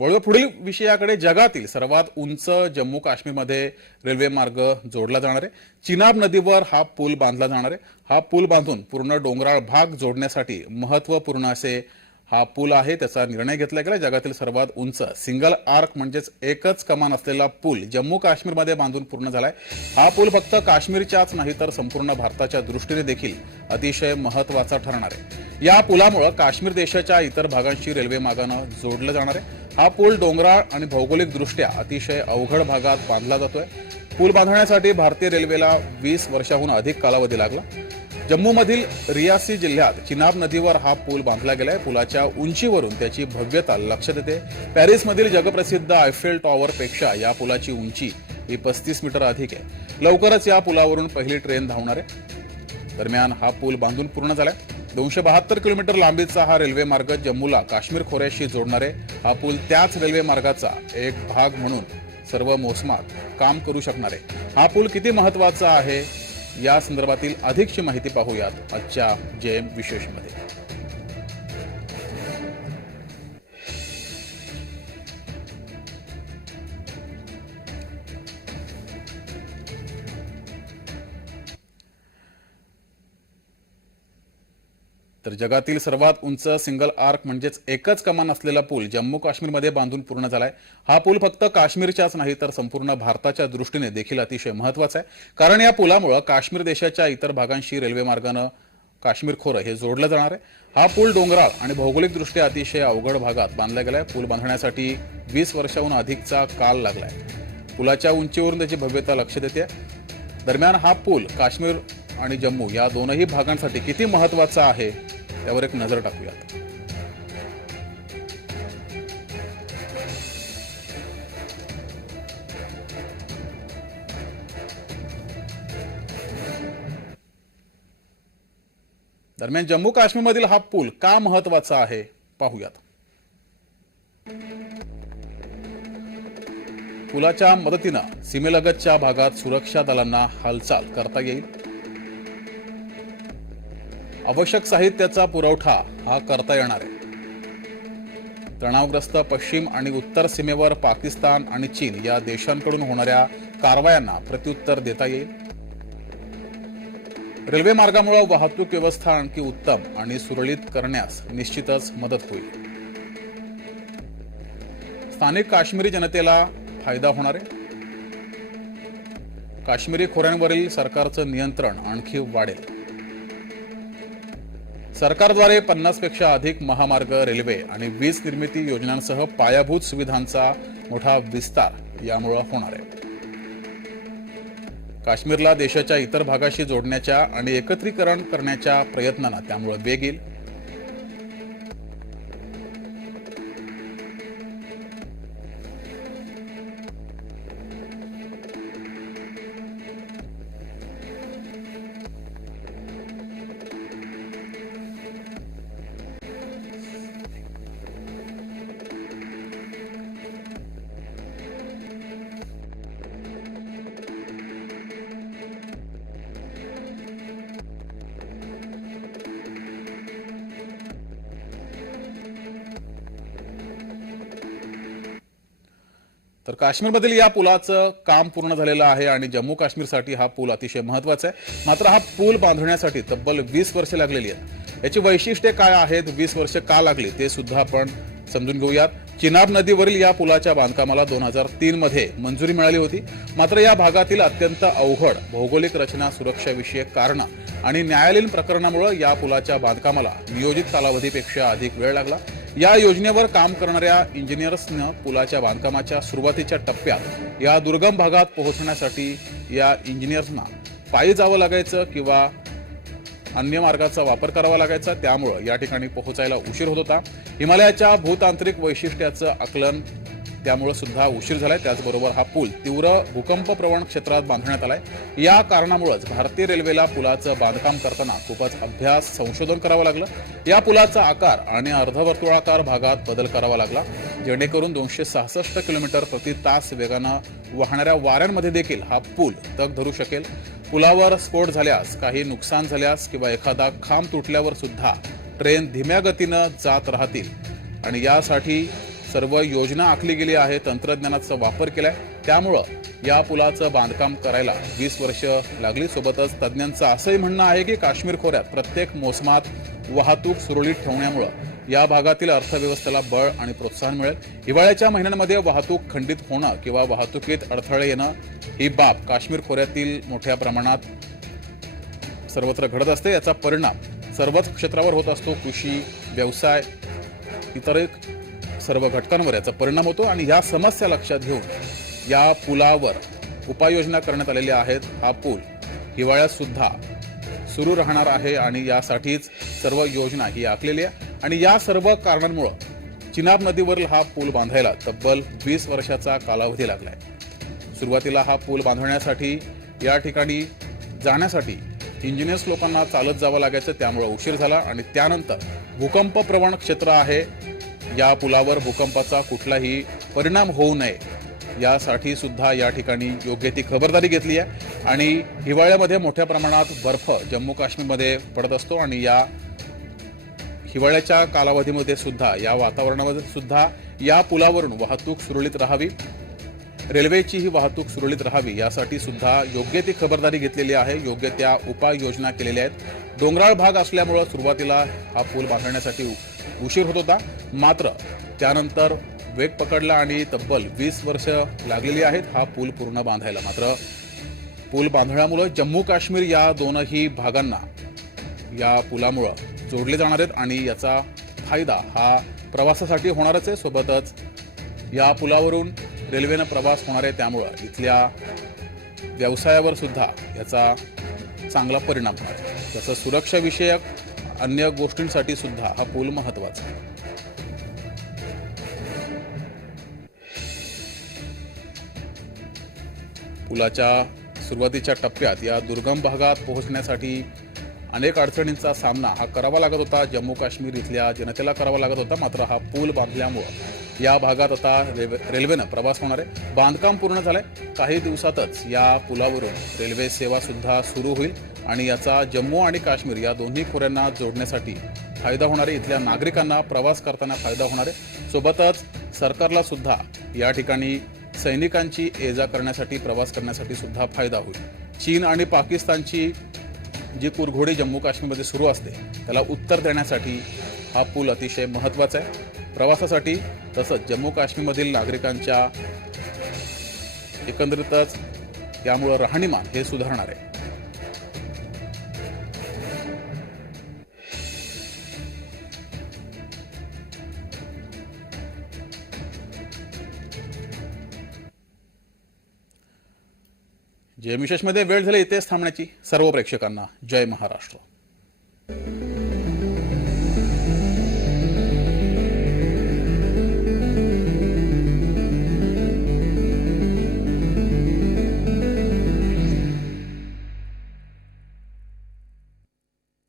वळलो पुढील विषयाकडे जगातील सर्वात उंच जम्मू काश्मीरमध्ये रेल्वे मार्ग जोडला जाणार आहे. चिनाब नदीवर हा पूल बांधला जाणार आहे. हा पूल बांधून पूर्ण डोंगराळ भाग जोडण्यासाठी महत्त्वपूर्ण असे हा पूल आहे त्याचा निर्णय घेतला गेला. जगातील सर्वात उंच सिंगल आर्क म्हणजेच एकच कमान असलेला पूल जम्मू काश्मीरमध्ये बांधून पूर्ण झालाय. हा पूल फक्त काश्मीरच्याच नाही तर संपूर्ण भारताच्या दृष्टीने देखील अतिशय महत्त्वाचा ठरणार आहे. या पुलामुळे काश्मीर देशाच्या इतर भागांशी रेल्वे मार्गानं जोडलं जाणार आहे. हा पूल डोंगराळ आणि भौगोलिकदृष्ट्या अतिशय अवघड भागात बांधला जातोय. पूल बांधण्यासाठी भारतीय रेल्वेला वीस वर्षाहून अधिक कालावधी लागला. जम्मूमधील रियासी जिल्ह्यात चिनाब नदीवर हा पूल बांधला गेलाय. पुलाच्या उंचीवरून त्याची भव्यता लक्षात येते पॅरिसमधील जगप्रसिद्ध आयफेल टॉवरपेक्षा या पुलाची उंची ही पस्तीस मीटर अधिक आहे. लवकरच या पुलावरून पहिली ट्रेन धावणार आहे. दरम्यान हा पूल बांधून पूर्ण झालाय. दोनशे बहात्तर किलोमीटर लांबीचा हा रेल्वे मार्ग जम्मूला काश्मीर खोऱ्याशी जोडणारे हा पूल त्याच रेल्वे मार्गाचा एक भाग म्हणून सर्व मोसमात काम करू शकणार. आहे हा पूल किती महत्त्वाचा आहे? या संदर्भातील अधिकची माहिती पाहूयात आजच्या जेएम विशेषमध्ये. तर जगातील सर्वात उंच सिंगल आर्क म्हणजेच एकच कमान असलेला पूल जम्मू काश्मीरमध्ये बांधून पूर्ण झालाय. हा पूल फक्त काश्मीरच्याच नाही तर संपूर्ण भारताच्या दृष्टीने देखील अतिशय महत्त्वाचा आहे. कारण या पुलामुळे काश्मीर देशाच्या इतर भागांशी रेल्वे मार्गानं काश्मीर खोरं हे जोडलं जाणार आहे. हा पूल डोंगराळ आणि भौगोलिकदृष्ट्या अतिशय अवघड भागात बांधला गेलाय. पूल बांधण्यासाठी वीस वर्षाहून अधिकचा काल लागलाय. पुलाच्या उंचीवरून त्याची भव्यता लक्ष देते. दरम्यान हा पूल काश्मीर आणि जम्मू या दोनही भागांसाठी किती महत्त्वाचा आहे त्यावर एक नजर टाकूयात. दरम्यान जम्मू काश्मीरमधील हा पूल का महत्त्वाचा आहे पाहूयात. पुलाच्या मदतीनं सीमेलगतच्या भागात सुरक्षा दलांना हालचाल करता येईल. आवश्यक साहित्याचा पुरवठा हा करता येणार आहे. तणावग्रस्त पश्चिम आणि उत्तर सीमेवर पाकिस्तान आणि चीन या देशांकडून होणाऱ्या कारवायांना प्रत्युत्तर देता येईल. रेल्वे मार्गामुळे वाहतूक व्यवस्था आणखी उत्तम आणि सुरळीत करण्यास निश्चितच मदत होईल. स्थानिक काश्मीरी जनतेला फायदा होणार आहे. काश्मीरी खोऱ्यांवरील सरकारचं नियंत्रण आणखी वाढेल. सरकारद्वारे पन्नासपेक्षा अधिक महामार्ग रेल्वे आणि वीज निर्मिती योजनांसह पायाभूत सुविधांचा मोठा विस्तार यामुळे होणार आहे. काश्मीरला देशाच्या इतर भागाशी जोडण्याच्या आणि एकत्रीकरण करण्याच्या प्रयत्नांना त्यामुळे वेग येईल. तर काश्मीरमधील या पुलाचं काम पूर्ण झालेलं आहे आणि जम्मू काश्मीरसाठी हा पूल अतिशय महत्त्वाचा आहे. मात्र हा पूल बांधण्यासाठी तब्बल वीस वर्षे लागलेली आहेत. याची वैशिष्ट्ये काय आहेत वीस वर्ष का लागली ते सुद्धा आपण समजून घेऊयात. चिनाब नदीवरील या पुलाच्या बांधकामाला दोन हजार तीनमध्ये मंजुरी मिळाली होती. मात्र या भागातील अत्यंत अवघड भौगोलिक रचना सुरक्षाविषयक कारणं आणि न्यायालयीन प्रकरणामुळे या पुलाच्या बांधकामाला नियोजित कालावधीपेक्षा अधिक वेळ लागला. या योजनेवर काम करणाऱ्या इंजिनियर्सनं पुलाच्या बांधकामाच्या सुरुवातीच्या टप्प्यात या दुर्गम भागात पोहोचण्यासाठी या इंजिनियर्सना पायी जावं लागायचं किंवा अन्य मार्गाचा वापर करावा लागायचा त्यामुळं या ठिकाणी पोहोचायला उशीर होत होता. हिमालयाच्या भूतांत्रिक वैशिष्ट्याचं आकलन त्यामुळे सुद्धा उशीर झालाय. त्याचबरोबर हा पूल तीव्र भूकंप प्रवण क्षेत्रात बांधण्यात आलाय. या कारणामुळेच भारतीय रेल्वेला पुलाचं बांधकाम करताना खूपच अभ्यास संशोधन करावं लागलं. या पुलाचा आकार आणि अर्धवर्तुळाकार भागात बदल करावा लागला. जेणेकरून दोनशे सहासष्ट किलोमीटर प्रति तास वेगानं वाहणाऱ्या वाऱ्यांमध्ये देखील हा पूल तग धरू शकेल. पुलावर स्फोट झाल्यास काही नुकसान झाल्यास किंवा एखादा खांब तुटल्यावर सुद्धा ट्रेन धीम्या गतीनं जात राहतील. आणि यासाठी सर्व योजना आखली गेली आहे तंत्रज्ञानाचा वापर केलाय. त्यामुळं या पुलाचं बांधकाम करायला वीस वर्ष लागली. सोबतच तज्ज्ञांचं असंही म्हणणं आहे की काश्मीर खोऱ्यात प्रत्येक मोसमात वाहतूक सुरळीत ठेवण्यामुळं या भागातील अर्थव्यवस्थेला बळ आणि प्रोत्साहन मिळेल. हिवाळ्याच्या महिन्यांमध्ये वाहतूक खंडित होणं किंवा वाहतुकीत अडथळे येणं ही बाब काश्मीर खोऱ्यातील मोठ्या प्रमाणात सर्वत्र घडत असते. याचा परिणाम सर्वच क्षेत्रावर होत असतो. कृषी व्यवसाय इतर एक सर्व घटकांवर याचा परिणाम होतो आणि या समस्या लक्षात घेऊन या पुलावर उपाययोजना करण्यात आलेल्या आहेत. हा पूल हिवाळ्यातसुद्धा सुरू राहणार आहे आणि यासाठीच सर्व योजना ही आखलेली आहे. आणि या सर्व कारणांमुळं चिनाब नदीवरील हा पूल बांधायला तब्बल वीस वर्षाचा कालावधी लागलाय. सुरुवातीला हा पूल बांधण्यासाठी या ठिकाणी जाण्यासाठी इंजिनियर्स लोकांना चालत जावं लागायचं त्यामुळे उशीर झाला आणि त्यानंतर भूकंप प्रवण क्षेत्र आहे. या पुलावर भूकंपाचा कुठलाही परिणाम होऊ नये यासाठी सुद्धा या ठिकाणी योग्य ती खबरदारी घेतली आहे. आणि हिवाळ्यामध्ये मोठ्या प्रमाणात बर्फ जम्मू काश्मीरमध्ये पडत असतो आणि या हिवाळ्याच्या कालावधीमध्ये सुद्धा या वातावरणामध्ये सुद्धा या पुलावरून वाहतूक सुरळीत राहावी रेल्वेची ही वाहतूक सुरळीत राहावी यासाठी सुद्धा योग्य ती खबरदारी घेतलेली आहे योग्य त्या उपाययोजना केलेल्या आहेत. डोंगराळ भाग असल्यामुळं सुरुवातीला हा पूल बांधण्यासाठी उशीर होत होता. मात्र त्यानंतर वेग पकडला आणि तब्बल वीस वर्ष लागलेली आहेत हा पूल पूर्ण बांधायला. मात्र पूल बांधण्यामुळं जम्मू काश्मीर या दोनही भागांना या पुलामुळं जोडले जाणार आहेत आणि याचा फायदा हा प्रवासासाठी होणारच आहे. सोबतच या पुलावरून रेल्वेनं प्रवास होणार आहे. त्यामुळं इथल्या व्यवसायावर सुद्धा याचा चांगला परिणाम होणार आहे. तसं सुरक्षाविषयक अन्य गोष्टींसाठी सुद्धा हा पूल महत्त्वाचा आहे. पुलाच्या सुरुवातीच्या टप्प्यात या दुर्गम भागात पोहोचण्यासाठी अनेक अडचणींचा सामना हा करावा लागत होता. जम्मू काश्मीर इथल्या जनतेला करावा लागत होता. मात्र हा पूल बांधल्यामुळं या भागात आता रेल्वे रेल्वेनं प्रवास होणार आहे. बांधकाम पूर्ण झालंय. काही दिवसातच या पुलावरून रेल्वे सेवा सुद्धा सुरू होईल आणि याचा जम्मू आणि काश्मीर या दोन्ही खोऱ्यांना जोडण्यासाठी फायदा होणार आहे. इथल्या नागरिकांना प्रवास करताना फायदा होणार आहे. सोबतच सरकारला सुद्धा या ठिकाणी सैनिकांची ये जा करण्यासाठी प्रवास करण्यासाठी सुद्धा फायदा होईल. चीन आणि पाकिस्तानची जी कुरघोडी जम्मू काश्मीरमध्ये सुरू असते त्याला उत्तर देण्यासाठी हा पूल अतिशय महत्त्वाचा आहे. प्रवासासाठी तसंच जम्मू काश्मीरमधील नागरिकांच्या एकंदरीतच यामुळं राहणीमान हे सुधारणार आहे. जय विशेषमध्ये वेळ झाली इथेच थांबण्याची सर्व प्रेक्षकांना जय महाराष्ट्र.